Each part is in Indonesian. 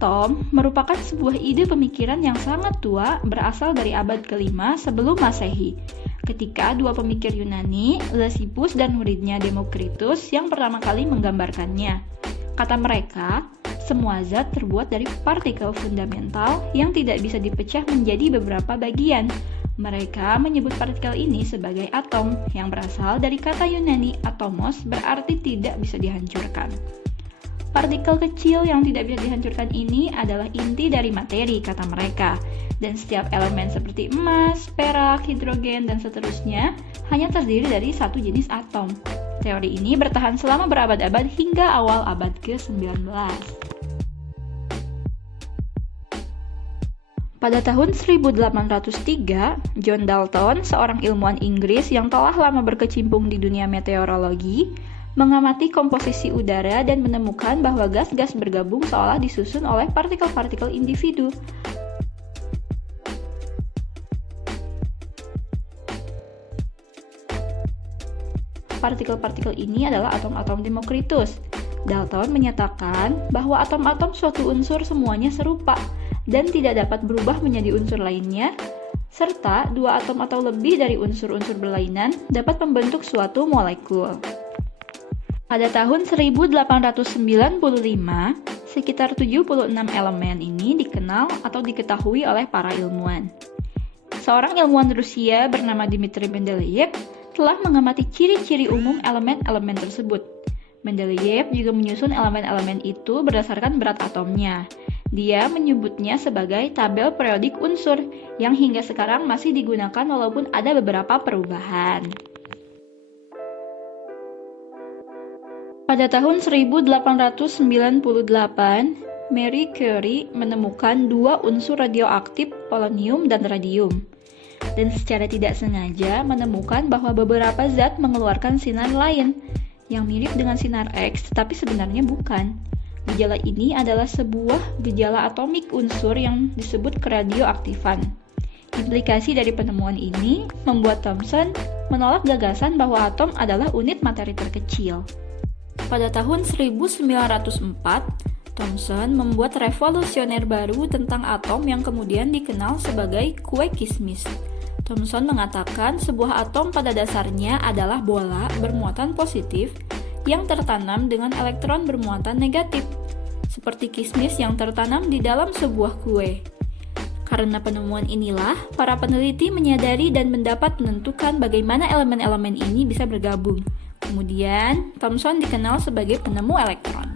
atom merupakan sebuah ide pemikiran yang sangat tua berasal dari abad ke-5 sebelum Masehi, ketika dua pemikir Yunani, Leucippus dan muridnya Demokritus yang pertama kali menggambarkannya. Kata mereka, semua zat terbuat dari partikel fundamental yang tidak bisa dipecah menjadi beberapa bagian. Mereka menyebut partikel ini sebagai atom, yang berasal dari kata Yunani atomos, berarti tidak bisa dihancurkan. Partikel kecil yang tidak bisa dihancurkan ini adalah inti dari materi, kata mereka. Dan setiap elemen seperti emas, perak, hidrogen, dan seterusnya hanya terdiri dari satu jenis atom. Teori ini bertahan selama berabad-abad hingga awal abad ke-19. Pada tahun 1803, John Dalton, seorang ilmuwan Inggris yang telah lama berkecimpung di dunia meteorologi, mengamati komposisi udara dan menemukan bahwa gas-gas bergabung seolah disusun oleh partikel-partikel individu. Partikel-partikel ini adalah atom-atom Demokritus. Dalton menyatakan bahwa atom-atom suatu unsur semuanya serupa dan tidak dapat berubah menjadi unsur lainnya, serta dua atom atau lebih dari unsur-unsur berlainan dapat membentuk suatu molekul. Pada tahun 1895, sekitar 76 elemen ini dikenal atau diketahui oleh para ilmuwan. Seorang ilmuwan Rusia bernama Dmitri Mendeleyev telah mengamati ciri-ciri umum elemen-elemen tersebut. Mendeleyev juga menyusun elemen-elemen itu berdasarkan berat atomnya. Dia menyebutnya sebagai tabel periodik unsur, yang hingga sekarang masih digunakan walaupun ada beberapa perubahan. Pada tahun 1898, Marie Curie menemukan dua unsur radioaktif, polonium dan radium, dan secara tidak sengaja menemukan bahwa beberapa zat mengeluarkan sinar lain yang mirip dengan sinar X, tetapi sebenarnya bukan. Gejala ini adalah sebuah gejala atomik unsur yang disebut keradioaktifan. Implikasi dari penemuan ini membuat Thomson menolak gagasan bahwa atom adalah unit materi terkecil. Pada tahun 1904, Thomson membuat revolusioner baru tentang atom yang kemudian dikenal sebagai kue kismis. Thomson mengatakan sebuah atom pada dasarnya adalah bola bermuatan positif yang tertanam dengan elektron bermuatan negatif, seperti kismis yang tertanam di dalam sebuah kue. Karena penemuan inilah, para peneliti menyadari dan mendapat menentukan bagaimana elemen-elemen ini bisa bergabung. Kemudian, Thomson dikenal sebagai penemu elektron.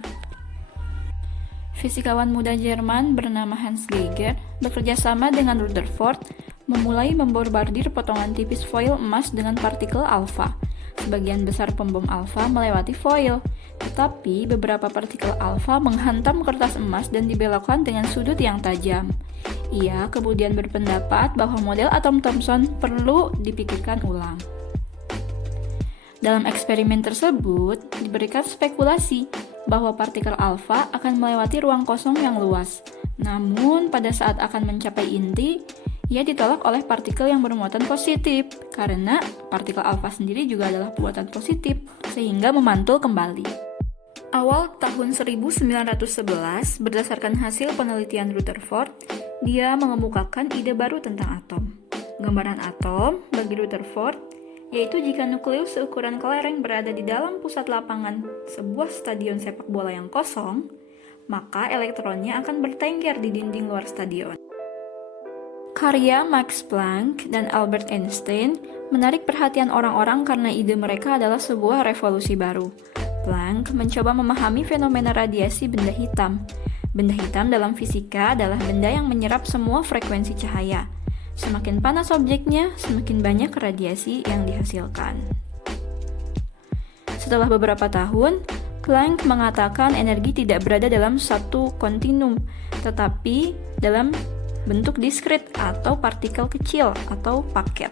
Fisikawan muda Jerman bernama Hans Geiger bekerja sama dengan Rutherford memulai membombardir potongan tipis foil emas dengan partikel alfa. Sebagian besar pembom alfa melewati foil, tetapi beberapa partikel alfa menghantam kertas emas dan dibelokkan dengan sudut yang tajam. Ia kemudian berpendapat bahwa model atom Thomson perlu dipikirkan ulang. Dalam eksperimen tersebut, diberikan spekulasi bahwa partikel alfa akan melewati ruang kosong yang luas. Namun, pada saat akan mencapai inti, ia ditolak oleh partikel yang bermuatan positif, karena partikel alfa sendiri juga adalah muatan positif, sehingga memantul kembali. Awal tahun 1911, berdasarkan hasil penelitian Rutherford, dia mengemukakan ide baru tentang atom. Gambaran atom bagi Rutherford yaitu jika nukleus seukuran kelereng berada di dalam pusat lapangan sebuah stadion sepak bola yang kosong, maka elektronnya akan bertengger di dinding luar stadion. Karya Max Planck dan Albert Einstein menarik perhatian orang-orang karena ide mereka adalah sebuah revolusi baru. Planck mencoba memahami fenomena radiasi benda hitam. Benda hitam dalam fisika adalah benda yang menyerap semua frekuensi cahaya. Semakin panas objeknya, semakin banyak radiasi yang dihasilkan. Setelah beberapa tahun, Planck mengatakan energi tidak berada dalam satu kontinum, tetapi dalam bentuk diskrit atau partikel kecil atau paket.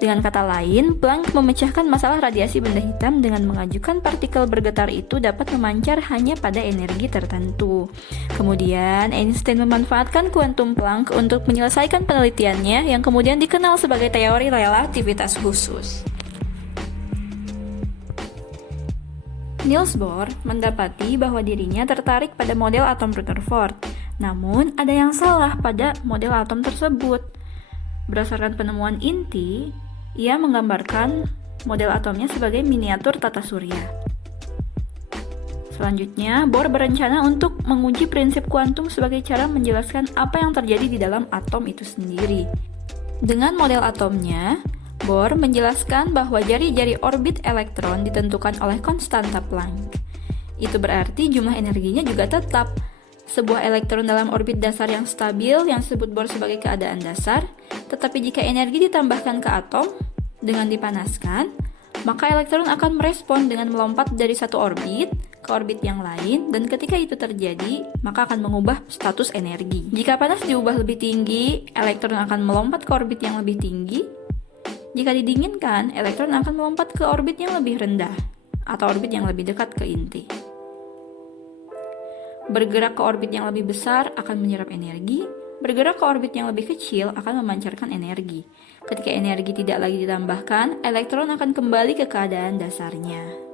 Dengan kata lain, Planck memecahkan masalah radiasi benda hitam dengan mengajukan partikel bergetar itu dapat memancar hanya pada energi tertentu. Kemudian, Einstein memanfaatkan kuantum Planck untuk menyelesaikan penelitiannya yang kemudian dikenal sebagai teori relativitas khusus. Niels Bohr mendapati bahwa dirinya tertarik pada model atom Rutherford. Namun, ada yang salah pada model atom tersebut. Berdasarkan penemuan inti, ia menggambarkan model atomnya sebagai miniatur tata surya. Selanjutnya, Bohr berencana untuk menguji prinsip kuantum sebagai cara menjelaskan apa yang terjadi di dalam atom itu sendiri. Dengan model atomnya, Bohr menjelaskan bahwa jari-jari orbit elektron ditentukan oleh konstanta Planck. Itu berarti jumlah energinya juga tetap. Sebuah elektron dalam orbit dasar yang stabil yang disebut Bohr sebagai keadaan dasar, tetapi jika energi ditambahkan ke atom dengan dipanaskan, maka elektron akan merespon dengan melompat dari satu orbit ke orbit yang lain, dan ketika itu terjadi, maka akan mengubah status energi. Jika panas diubah lebih tinggi, elektron akan melompat ke orbit yang lebih tinggi. Jika didinginkan, elektron akan melompat ke orbit yang lebih rendah, atau orbit yang lebih dekat ke inti. Bergerak ke orbit yang lebih besar akan menyerap energi, bergerak ke orbit yang lebih kecil akan memancarkan energi. Ketika energi tidak lagi ditambahkan, elektron akan kembali ke keadaan dasarnya.